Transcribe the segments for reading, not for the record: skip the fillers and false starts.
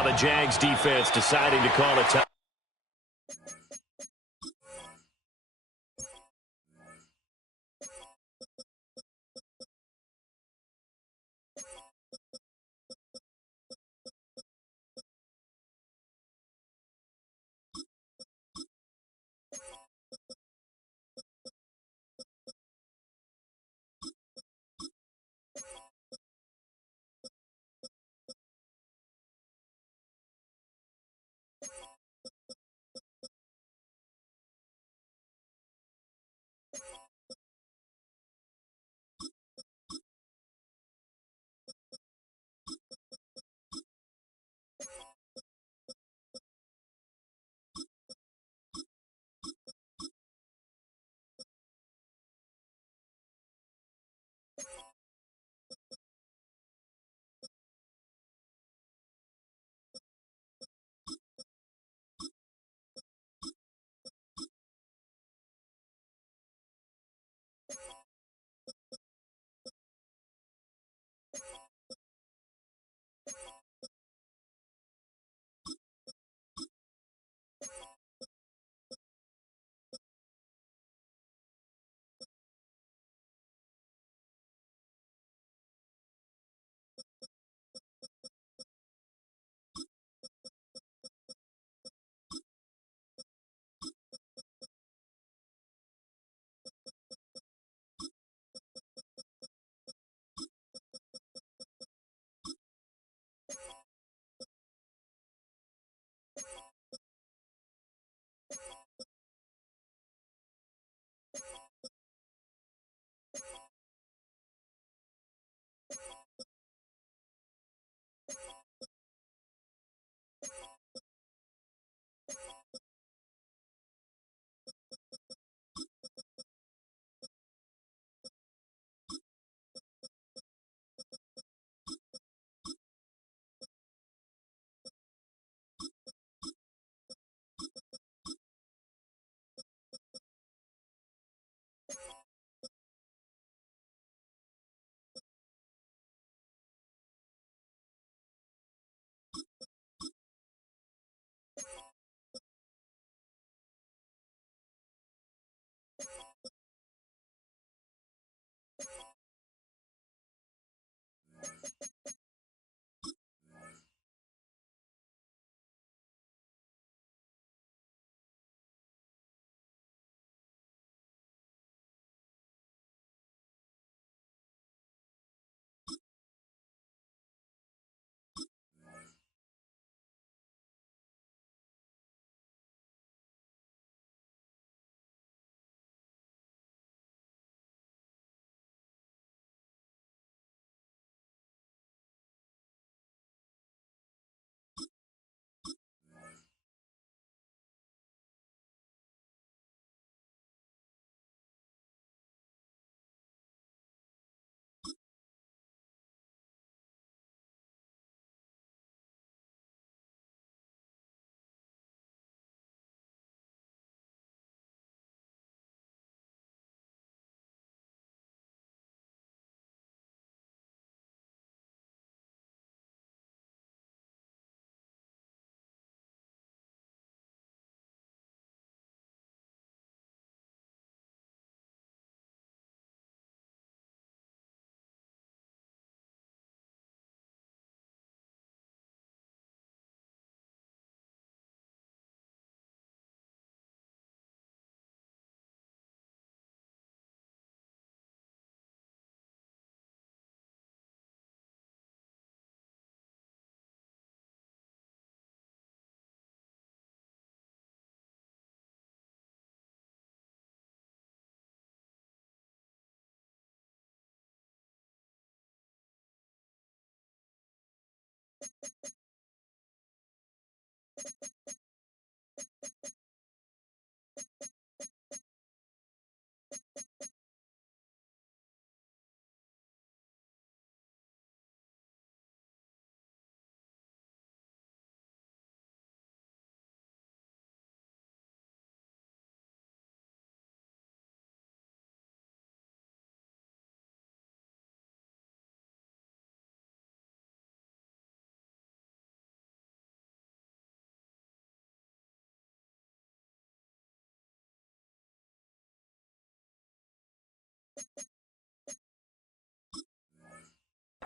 Now the Jags defense deciding to call a time.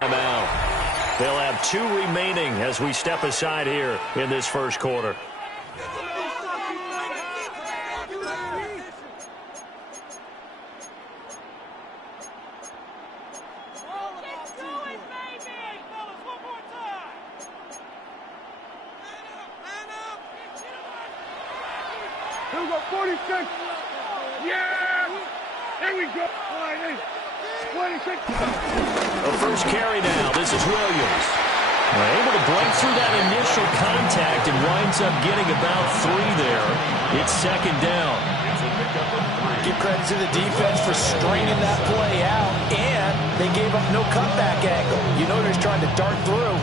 Timeout. They'll have 2 remaining as we step aside here in this first quarter. Here we go, 46. Yeah! There we go. 26. The first carry now. This is Williams. They're able to break through that initial contact and winds up getting about 3 there. It's second down. Give credit to the defense for stringing that play out, and they gave up no cutback angle. You know he's trying to dart through.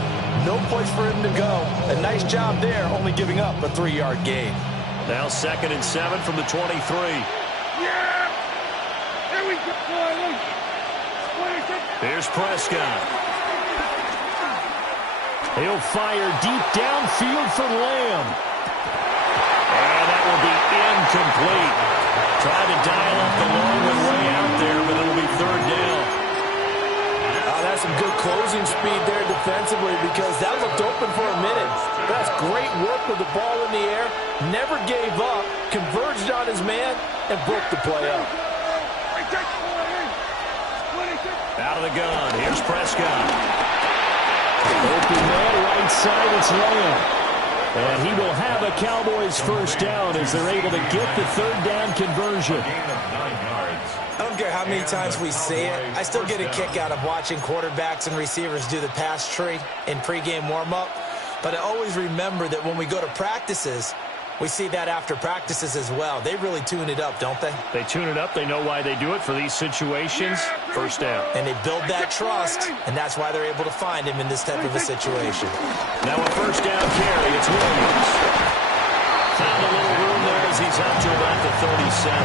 No place for him to go. A nice job there, only giving up a 3-yard gain. Now 2nd and 7 from the 23. Yeah! There we go. 26. Here's Prescott. He'll fire deep downfield for Lamb. And that will be incomplete. Tried to dial up the long one way out there, but it'll be 3rd down. That's some good closing speed there defensively because that looked open for a minute. That's great work with the ball in the air. Never gave up, converged on his man, and broke the play up. Out of the gun. Here's Prescott. Open man, right side, it's Lamb. And he will have a Cowboys first down as they're able to get the 3rd down conversion. I don't care how many times we see it. I still get a kick out of watching quarterbacks and receivers do the pass tree in pregame warm-up. But I always remember that when we go to practices, we see that after practices as well. They really tune it up, don't they? They tune it up. They know why they do it for these situations. First down. And they build that trust, and that's why they're able to find him in this type of a situation. Now a first down carry. It's Williams. Found a little room there as he's up to about the 37.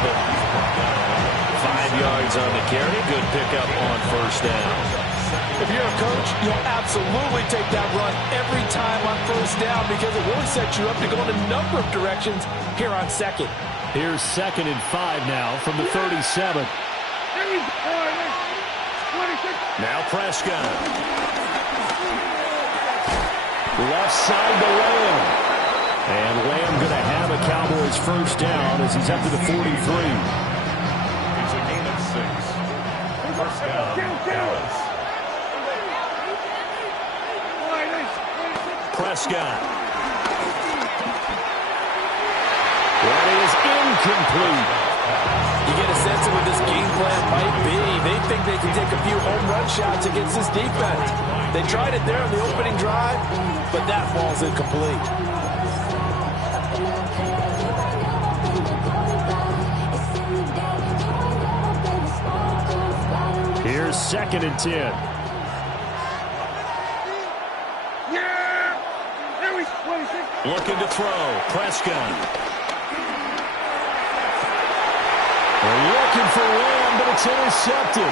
5 yards on the carry. Good pickup on first down. If you're a coach, you'll absolutely take that run every time on first down because it really sets you up to go in a number of directions here on 2nd. Here's 2nd and 5 now from the 37. Now Prescott. Left side to Lamb. And Lamb going to have a Cowboys first down as he's up to the 43. It's a gain of 6. First down. Prescott. That is incomplete. You get a sense of what this game plan might be. They think they can take a few home run shots against this defense. They tried it there on the opening drive, but that ball's incomplete. Here's 2nd and 10. Looking to throw. Prescott. They're looking for Lamb, but it's intercepted.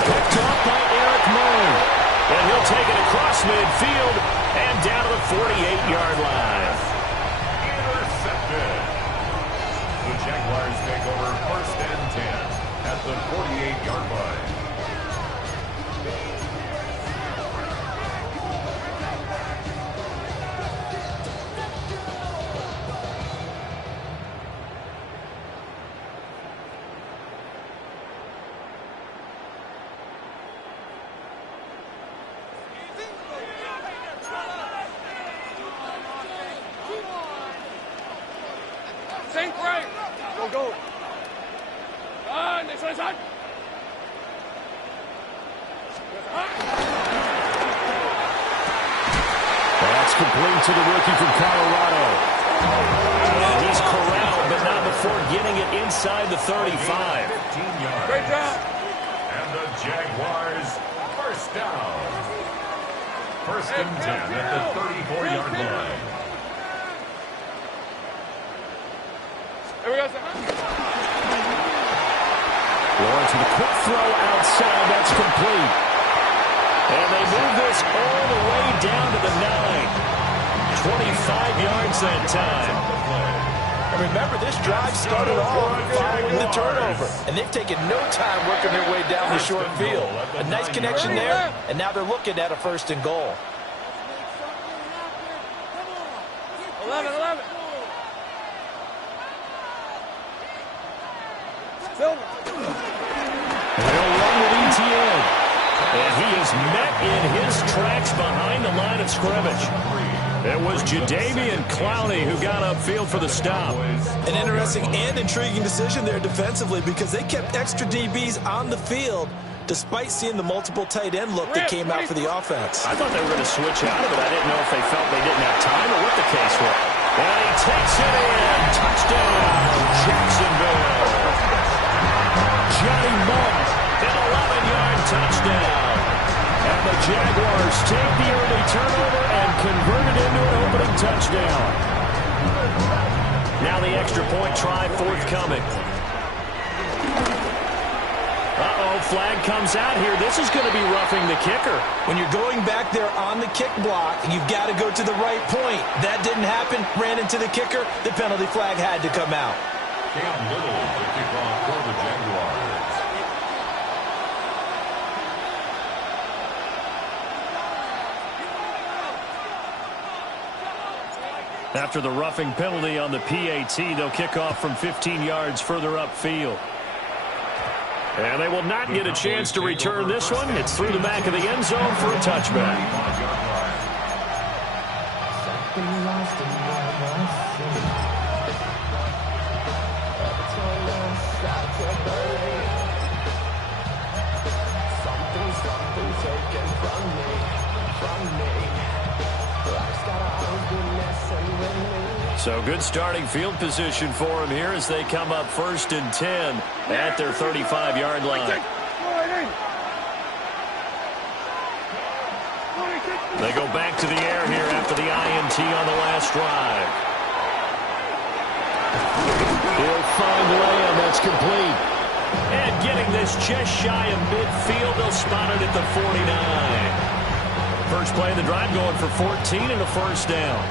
Picked off by Eric Murray. And he'll take it across midfield and down to the 48-yard line. Intercepted. The Jaguars take over 1st and 10 at the 48-yard line. That's complete to the rookie from Colorado. And he's corralled, but not before getting it inside the 35. 15 yards. Great job. And the Jaguars first down. 1st and 10 at the 34-yard line. Here we go, Lawrence with a quick throw outside. That's complete. And they move this all the way down to the 9. 25 yards that time. And And remember, this drive started off following the turnover. And they've taken no time working their way down the short field. A nice connection there, and now they're looking at a 1st and goal. 11. Silver. They'll run with ETN. And he is met in his tracks behind the line of scrimmage. It was Jadeveon Clowney who got upfield for the stop. An interesting and intriguing decision there defensively because they kept extra DBs on the field despite seeing the multiple tight end look that came out for the offense. I thought they were going to switch out of it. I didn't know if they felt they didn't have time or what the case was. And he takes it in. Touchdown, Jacksonville. Johnny Munt, an 11-yard touchdown. And the Jaguars take the early turnover and convert it into an opening touchdown. Now the extra point try forthcoming. Uh-oh, flag comes out here. This is going to be roughing the kicker. When you're going back there on the kick block, you've got to go to the right point. That didn't happen. Ran into the kicker. The penalty flag had to come out. Cam Little to kick off for the Jaguars. After the roughing penalty on the PAT, they'll kick off from 15 yards further upfield. And they will not get a chance to return this one. It's through the back of the end zone for a touchback. So good starting field position for them here as they come up 1st and 10 at their 35-yard line. They go back to the air here after the INT on the last drive. He'll find Lamb. That's complete. And getting this just shy of midfield, they'll spot it at the 49. First play of the drive going for 14 and a 1st down.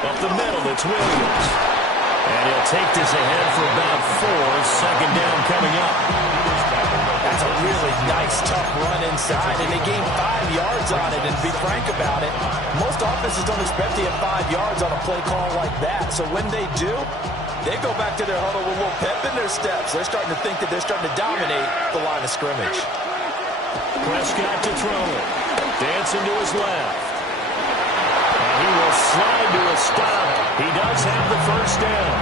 Up the middle, it's Williams. And he'll take this ahead for about 4. 2nd down coming up. That's a really nice, tough run inside, and they gained 5 yards on it. And to be frank about it, most offenses don't expect to get 5 yards on a play call like that. So when they do, they go back to their huddle with a little pep in their steps. They're starting to think that they're starting to dominate the line of scrimmage. Prescott to throw it. Dancing to his left. He will slide to a stop. He does have the 1st down.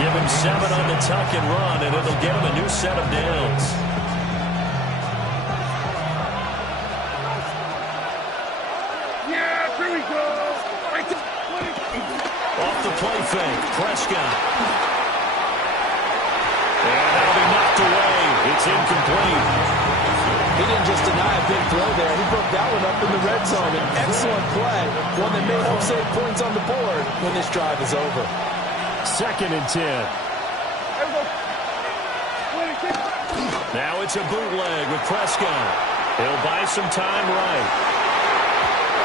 Give him 7 on the tuck and run, and it'll get him a new set of downs. Yeah, here we go. Off the play fake, Prescott. And that'll be knocked away. It's incomplete. He didn't just deny a big throw there. He broke that one up in the red zone. An excellent play. One that may help save points on the board when this drive is over. 2nd and 10. Now it's a bootleg with Prescott. He'll buy some time right.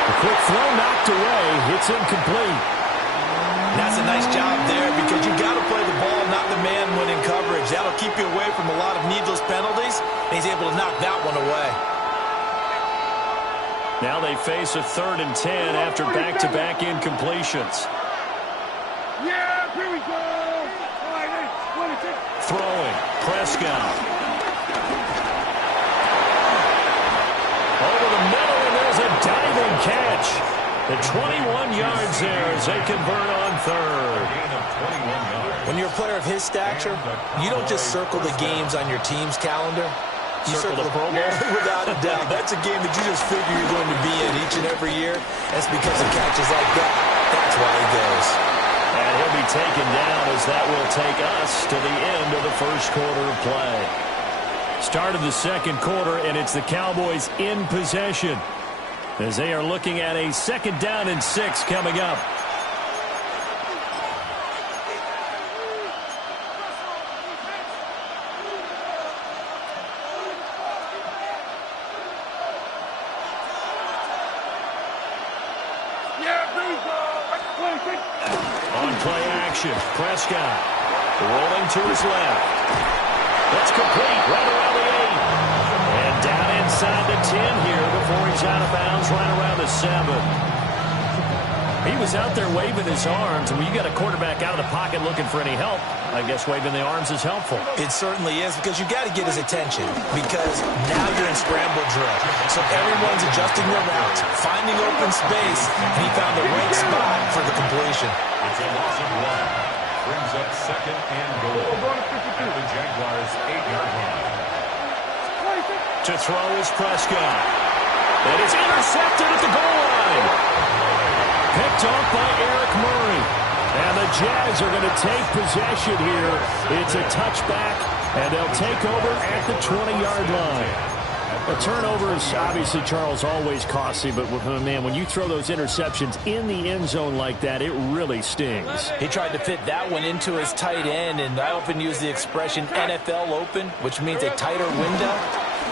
The quick throw knocked away. It's incomplete. That's a nice job there because you got to play the ball, not the man when in coverage. That'll keep you away from a lot of needless penalties, and he's able to knock that one away. Now they face a 3rd and 10 after back-to-back incompletions. Yeah, here we go. Throwing, Prescott. Over the middle, and there's a diving catch. The 21 yards there as they convert on 3rd. When you're a player of his stature, you don't just circle the games on your team's calendar. You circle the Pro Bowl without a doubt. That's a game that you just figure you're going to be in each and every year. That's because of catches like that. That's why he goes. And he'll be taken down as that will take us to the end of the 1st quarter of play. Start of the 2nd quarter, and it's the Cowboys in possession as they are looking at a 2nd down and 6 coming up. On play action, Prescott rolling to his left. That's complete right around the 8. And down inside the 10 here before he's out of bounds right around the 7. He was out there waving his arms, and when you got a quarterback out of the pocket looking for any help, I guess waving the arms is helpful. It certainly is, because you got to get his attention, because now you're in scramble drill. So everyone's adjusting their routes, finding open space, and he found the right spot for the completion. It's a loss of 1. Brings up second and goal at the Jaguars' 8-yard line. To throw is Prescott. That is intercepted at the goal line. Picked off by Eric Murray. And the Jags are going to take possession here. It's a touchback, and they'll take over at the 20-yard line. A turnover is obviously, Charles, always costly, but man, when you throw those interceptions in the end zone like that, it really stings. He tried to fit that one into his tight end, and I often use the expression NFL open, which means a tighter window.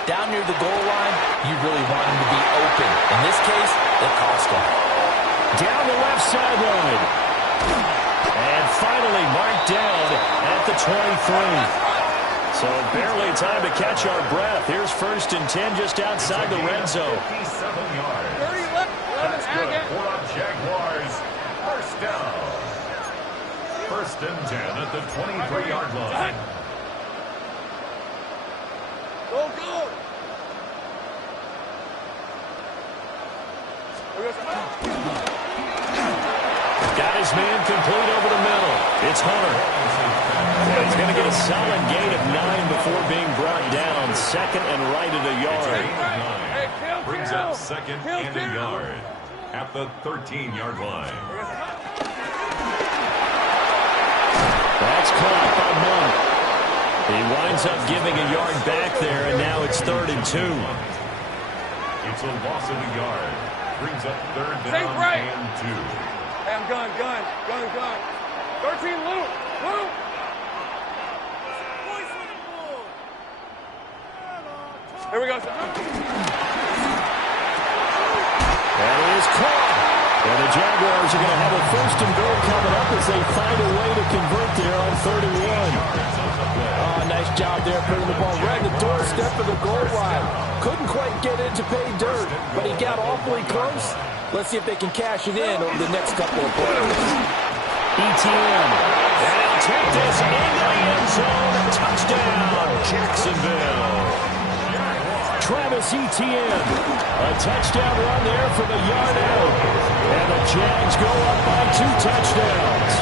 Down near the goal line, you really want him to be open. In this case, it cost him. Down the left sideline. And finally marked down at the 23. So barely time to catch our breath. Here's 1st and 10 just outside the red zone. 57 yards. That's good for the Jaguars. First down. 1st and 10 at the 23-yard line. Go, go. Got his man complete over the middle. It's Hunter. And he's going to get a solid gain of 9 before being brought down. 2nd and right at a yard. Brings up 2nd and a yard at the 13-yard line. That's caught by Monk. He winds up giving a yard back there, and now it's 3rd and 2. It's a loss of a yard. Brings up 3rd down and 2. Hey, I'm gun. 13, Luke. Here we go. That is caught. And the Jaguars are going to have a 1st and goal coming up as they find a way to convert there on 31. Oh, nice job there putting the ball right at the doorstep of the goal line. Couldn't quite get in to pay dirt, but he got awfully close. Let's see if they can cash it in over the next couple of plays. ETN. And he'll take this into the end zone. Touchdown, Jacksonville. Travis Etienne. A touchdown run there from a yard out. And the Jags go up by 2 touchdowns.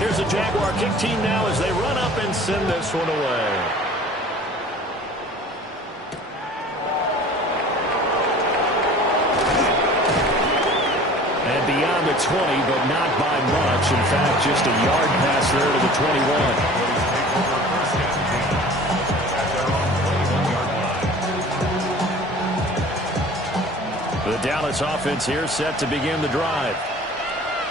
Here's the Jaguar kick team now as they run up and send this one away. Beyond the 20, but not by much. In fact, just a yard pass there to the 21. The Dallas offense here set to begin the drive.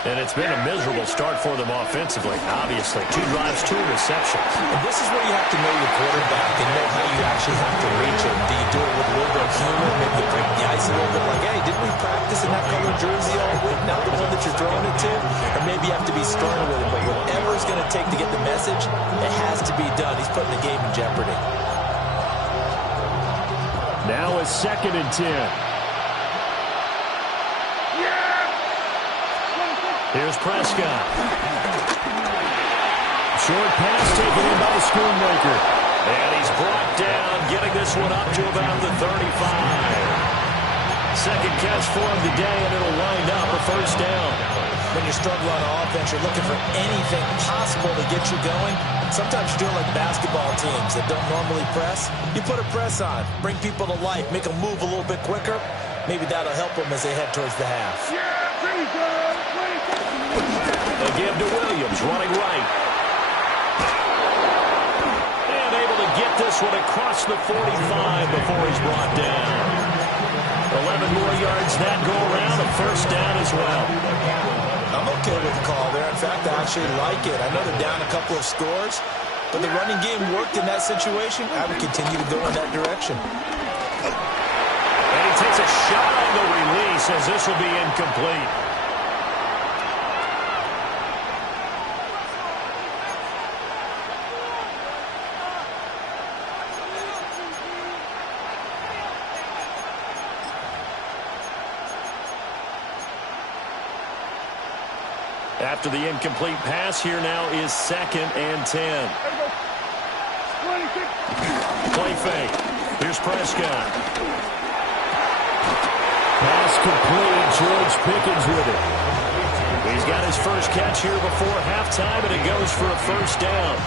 And it's been a miserable start for them offensively, obviously. 2 drives, 2 interceptions. And this is where you have to know your quarterback and know how you actually have to reach him. Do you do it with a little bit of humor, maybe you break the ice a little bit like, hey, didn't we practice in that colored jersey all week, not the one that you're throwing it to? Or maybe you have to be stern with him. But whatever it's going to take to get the message, it has to be done. He's putting the game in jeopardy. Now a 2nd and 10. Here's Prescott. Short pass taken in by the Schoonmaker. And he's brought down, getting this one up to about the 35. Second catch for him today, and it'll wind up a 1st down. When you're struggling on offense, you're looking for anything possible to get you going. Sometimes you're doing like basketball teams that don't normally press. You put a press on, bring people to life, make them move a little bit quicker. Maybe that'll help them as they head towards the half. A give to Williams, running right. And able to get this one across the 45 before he's brought down. 11 more yards that go around, a 1st down as well. I'm okay with the call there. In fact, I actually like it. I know they're down a couple of scores, but the running game worked in that situation. I would continue to go in that direction. And he takes a shot on the release as this will be incomplete. After the incomplete pass, here now is 2nd and 10. Play fake. Here's Prescott. Pass complete. George Pickens with it. He's got his first catch here before halftime, and it goes for a first down.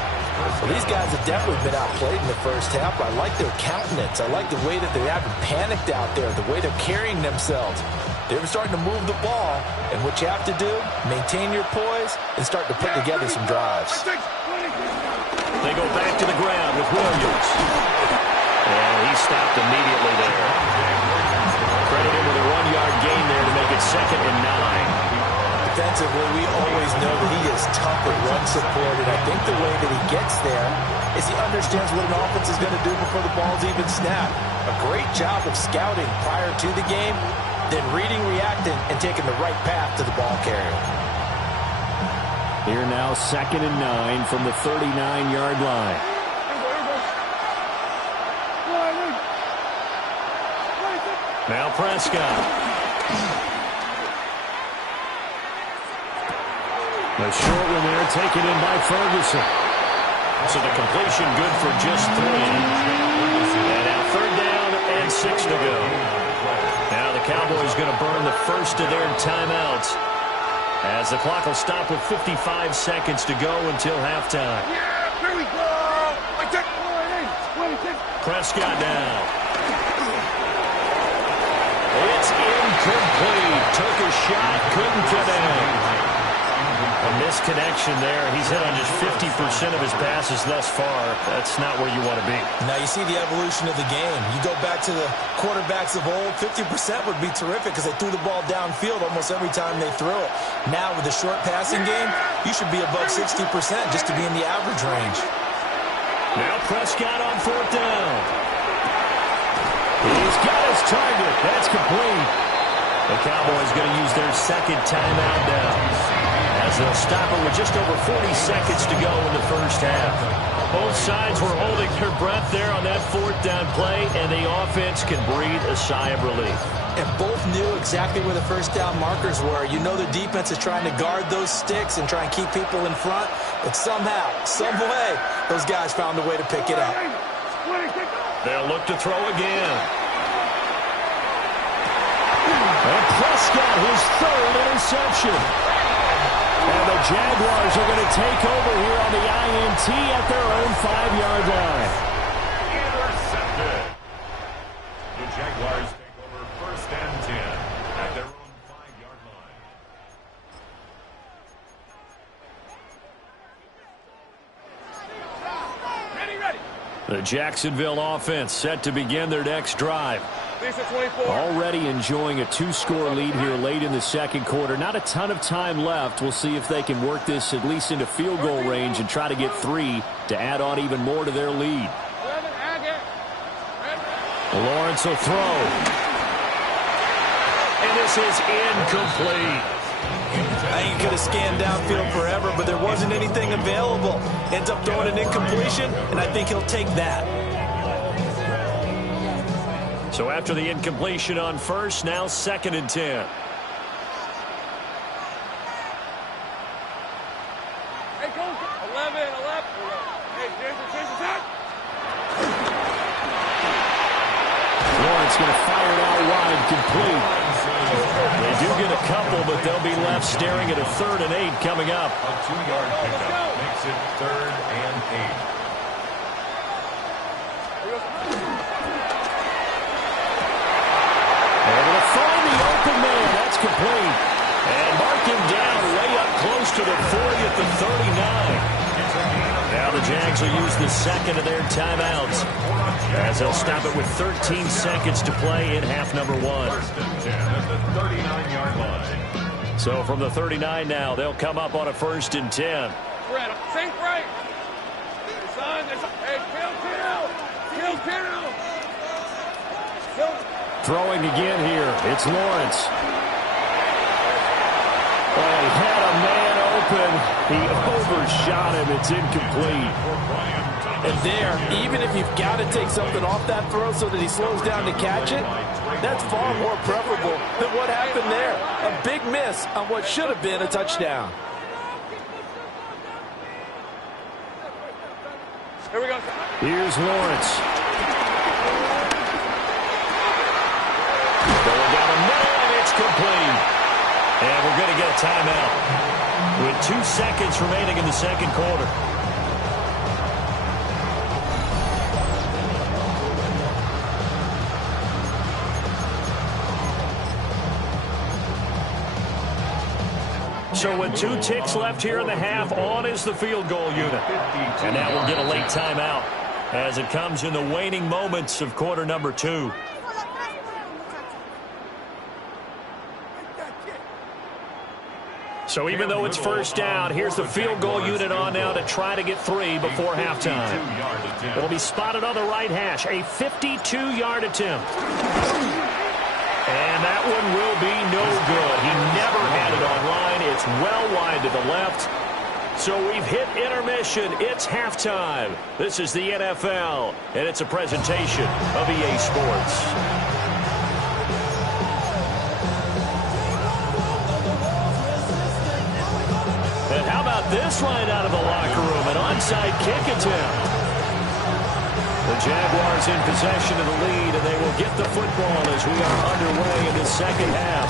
Well, these guys have definitely been outplayed in the first half. I like their countenance. I like the way that they haven't panicked out there, the way they're carrying themselves. They're starting to move the ball, and what you have to do, maintain your poise and start to put together some drives. They go back to the ground with Williams. And he stopped immediately there. Credit him with a 1-yard gain there to make it 2nd and 9. Defensively, we always know that he is tough at run support, and I think the way that he gets there is he understands what an offense is going to do before the ball's even snapped. A great job of scouting prior to the game, then reading, reacting, and taking the right path to the ball carrier. Here now 2nd and 9 from the 39-yard line. Now Prescott. A short one there taken in by Ferguson. So the completion good for just 3. And now 3rd down and 6 to go. Now the Cowboys going to burn the first of their timeouts as the clock will stop with 55 seconds to go until halftime. Yeah, here we go. Prescott now. It's incomplete. Took a shot, couldn't connect. A misconnection there. He's hit on just 50% of his passes thus far. That's not where you want to be. Now you see the evolution of the game. You go back to the quarterbacks of old, 50% would be terrific because they threw the ball downfield almost every time they threw it. Now with the short passing game, you should be above 60% just to be in the average range. Now Prescott on 4th down. He's got his target. That's complete. The Cowboys going to use their 2nd timeout now, as they'll stop it with just over 40 seconds to go in the first half. Both sides were holding their breath there on that 4th down play, and the offense can breathe a sigh of relief. And both knew exactly where the first down markers were. You know the defense is trying to guard those sticks and try and keep people in front, but somehow, some way, those guys found a way to pick it up. They'll look to throw again. And Prescott, his 3rd interception. And the Jaguars are going to take over here on the INT at their own 5-yard line. Intercepted. The Jaguars take over 1st and 10 at their own 5-yard line. Ready. The Jacksonville offense set to begin their next drive. Already enjoying a 2-score lead here late in the 2nd quarter. Not a ton of time left. We'll see if they can work this at least into field goal range and try to get 3 to add on even more to their lead. Lawrence will throw. And this is incomplete. He could have scanned downfield forever, but there wasn't anything available. Ends up throwing an incompletion, and I think he'll take that. So after the incompletion on 1st, now 2nd and 10. Hey, go. 11. Hey, Jason, out. Lawrence going to fire it out wide, complete. They do get a couple, but they'll be left staring at a 3rd and 8 coming up. A 2-yard pickup makes it 3rd and 8. Able to find the open man. That's complete. And mark him down way up close to the 40 at the 39. Now the Jags will use the 2nd of their timeouts, as they'll stop it with 13 seconds to play in half number 1. 1st and 10 at the 39-yard line. So from the 39 now, they'll come up on a 1st and 10. Sink right. Hey, kill. Throwing again here. It's Lawrence. Oh, he had a man open. He overshot him. It's incomplete. And there, even if you've got to take something off that throw so that he slows down to catch it, that's far more preferable than what happened there. A big miss on what should have been a touchdown. Here we go. Here's Lawrence. Going down the middle, and it's complete. And we're going to get a timeout with 2 seconds remaining in the second quarter. So with 2 ticks left here in the half, on is the field goal unit. And now we'll get a late timeout as it comes in the waning moments of quarter number 2. So even though it's first down, here's the field goal unit on now to try to get 3 before halftime. It'll be spotted on the right hash, a 52-yard attempt. And that one will be no good. He never had it on line. It's well wide to the left. So we've hit intermission. It's halftime. This is the NFL, and it's a presentation of EA Sports. And how about this right out of the locker room? An onside kick attempt. The Jaguars in possession of the lead, and they will get the football as we are underway in the second half.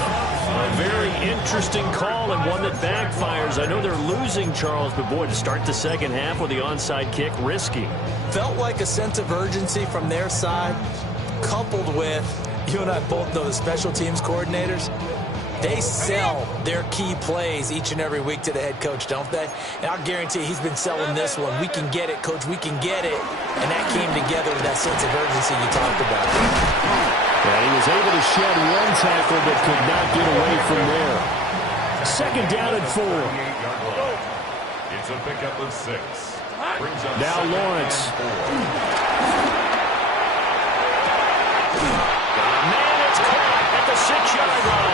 A very interesting call and one that backfires. I know they're losing, Charles, but boy, to start the second half with the onside kick, risky. Felt like a sense of urgency from their side, coupled with, you and I both know the special teams coordinators. They sell their key plays each and every week to the head coach, don't they? And I'll guarantee he's been selling this one. We can get it, coach. We can get it. And that came together with that sense of urgency you talked about. And he was able to shed one tackle but could not get away from there. Second down and 4. It's a pickup of 6. Now Lawrence. Man, it's caught at the 6-yard line.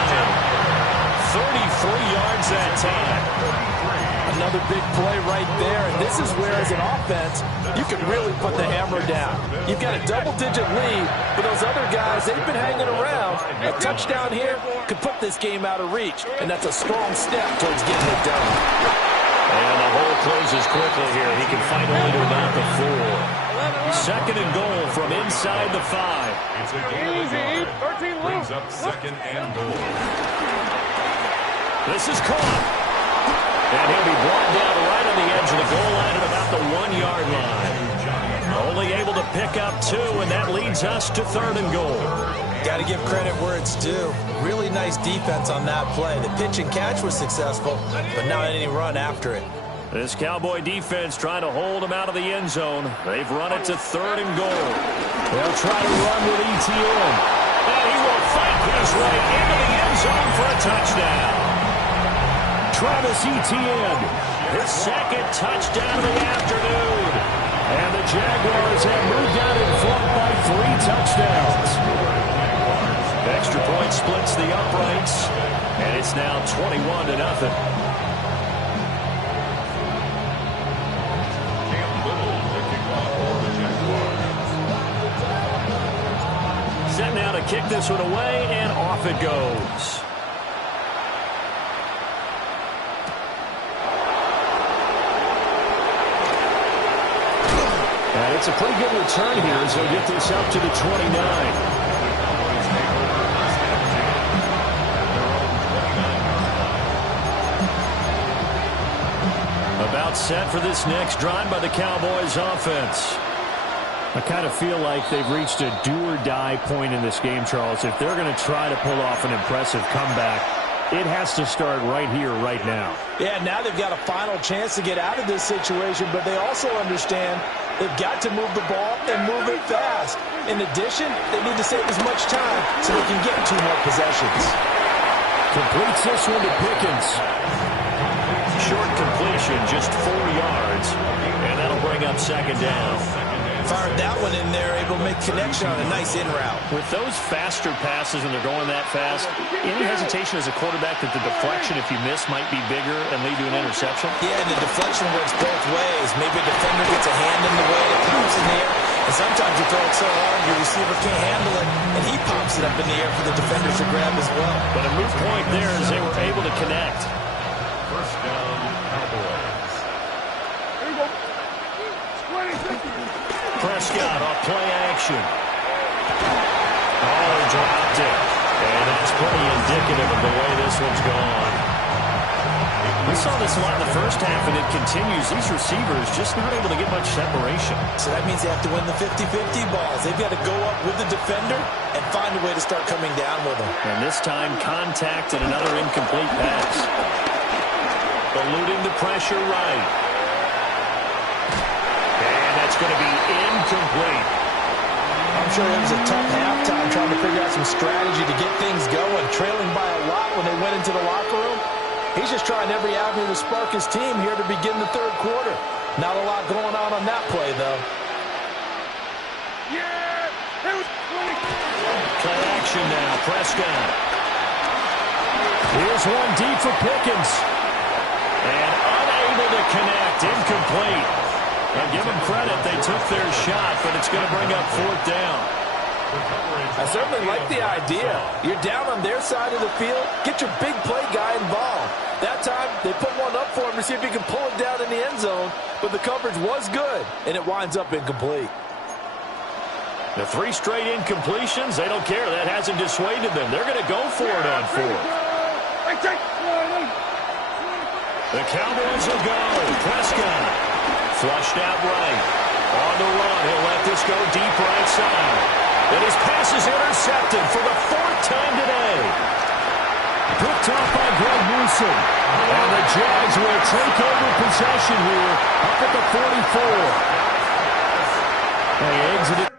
33 yards that time. Another big play right there, and this is where, as an offense, you can really put the hammer down. You've got a double-digit lead, but those other guys, they've been hanging around. A touchdown here could put this game out of reach, and that's a strong step towards getting it done. And the hole closes quickly here. He can fight only to about the 4. Second and goal from inside the 5. It's a easy. 13 brings up second and goal. This is caught. And he'll be brought down right on the edge of the goal line at about the 1-yard line. Only able to pick up 2, and that leads us to third and goal. Got to give credit where it's due. Really nice defense on that play. The pitch and catch was successful, but not any run after it. This Cowboy defense trying to hold him out of the end zone. They've run it to third and goal. They'll try to run with ETN. And he will fight his way into the end zone for a touchdown. Travis Etienne, his second touchdown of the afternoon. And the Jaguars have moved out in front by 3 touchdowns. Extra point splits the uprights, and it's now 21-0. Set now to kick this one away, and off it goes. And it's a pretty good return here as they'll get this up to the 29. About set for this next drive by the Cowboys offense. I kind of feel like they've reached a do-or-die point in this game, Charles. If they're going to try to pull off an impressive comeback, it has to start right here, right now. Yeah, now they've got a final chance to get out of this situation, but they also understand they've got to move the ball and move it fast. In addition, they need to save as much time so they can get 2 more possessions. Completes this one to Pickens. Short completion, just 4 yards. And that'll bring up second down. Fired that one in there, able to make connection on a nice in route. With those faster passes when they're going that fast, any hesitation as a quarterback that the deflection, if you miss, might be bigger and lead to an interception? Yeah, and the deflection works both ways. Maybe a defender gets a hand in the way, it pops in the air. And sometimes you throw it so hard, your receiver can't handle it, and he pops it up in the air for the defenders to grab as well. But a moot point there as they were able to connect. First down, Cowboys. Here you go. 20, 50. Prescott off play action. Oh, he dropped it. And that's pretty indicative of the way this one's gone. We saw this a lot in the first half, and it continues. These receivers just not able to get much separation. So that means they have to win the 50-50 balls. They've got to go up with the defender and find a way to start coming down with them. And this time, contact and another incomplete pass. Eluding the pressure right. And that's going to be incomplete. I'm sure it was a tough halftime trying to figure out some strategy to get things going, trailing by a lot when they went into the locker room. He's just trying every avenue to spark his team here to begin the third quarter. Not a lot going on that play, though. Yeah! It was 20. Play action now, Prescott. Here's one deep for Pickens. And unable to connect, incomplete. Now give them credit, they took their shot, but it's going to bring up fourth down. I certainly like the idea. You're down on their side of the field. Get your big play guy involved. That time, they put one up for him to see if he can pull it down in the end zone. But the coverage was good, and it winds up incomplete. The 3 straight incompletions, they don't care. That hasn't dissuaded them. They're going to go for it on fourth. The Cowboys will go. Prescott flushed out right. On the run, he'll let this go deep right side. And his pass is intercepted for the 4th time today. Picked off by Greg Newsom. And the Jags will take over possession here up at the 44. They exited.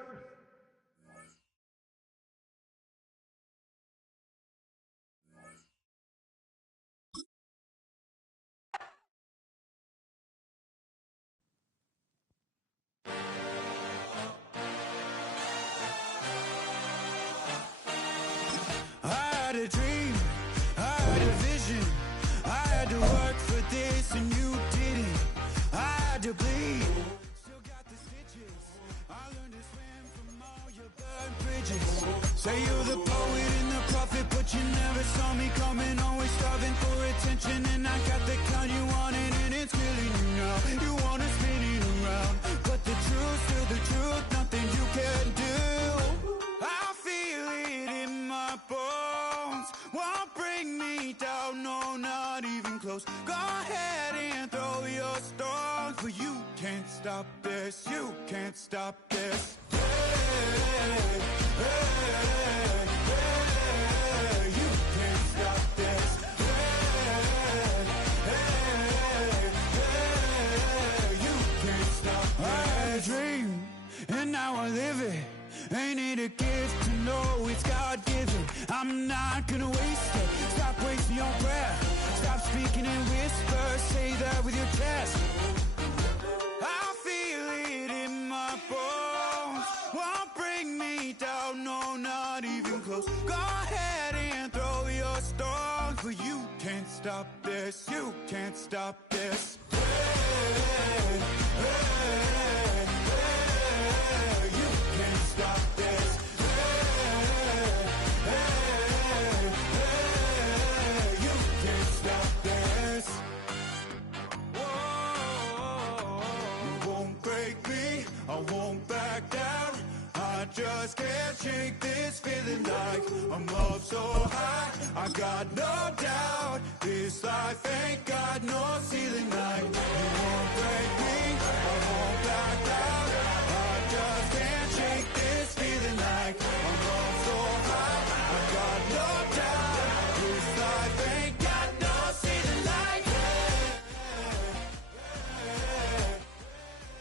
Say you're the poet and the prophet, but you never saw me coming. Always starving for attention, and I got the kind you wanted, and it's killing you now. You wanna spin it around, but the truth's still the truth. Nothing you can do. I feel it in my bones. Won't bring me down, no, not even close. Go ahead and throw your stones, but you can't stop this. You can't stop this. And now I live it. Ain't it a gift to know it's God-given? I'm not gonna waste it. Stop wasting your breath. Stop speaking in whispers. Say that with your chest. I feel it in my bones. Won't bring me down, no, not even close. Go ahead and throw your stones, but you can't stop this. You can't stop this. Just can't shake this feeling like I'm up so high. I got no doubt this life ain't got no ceiling like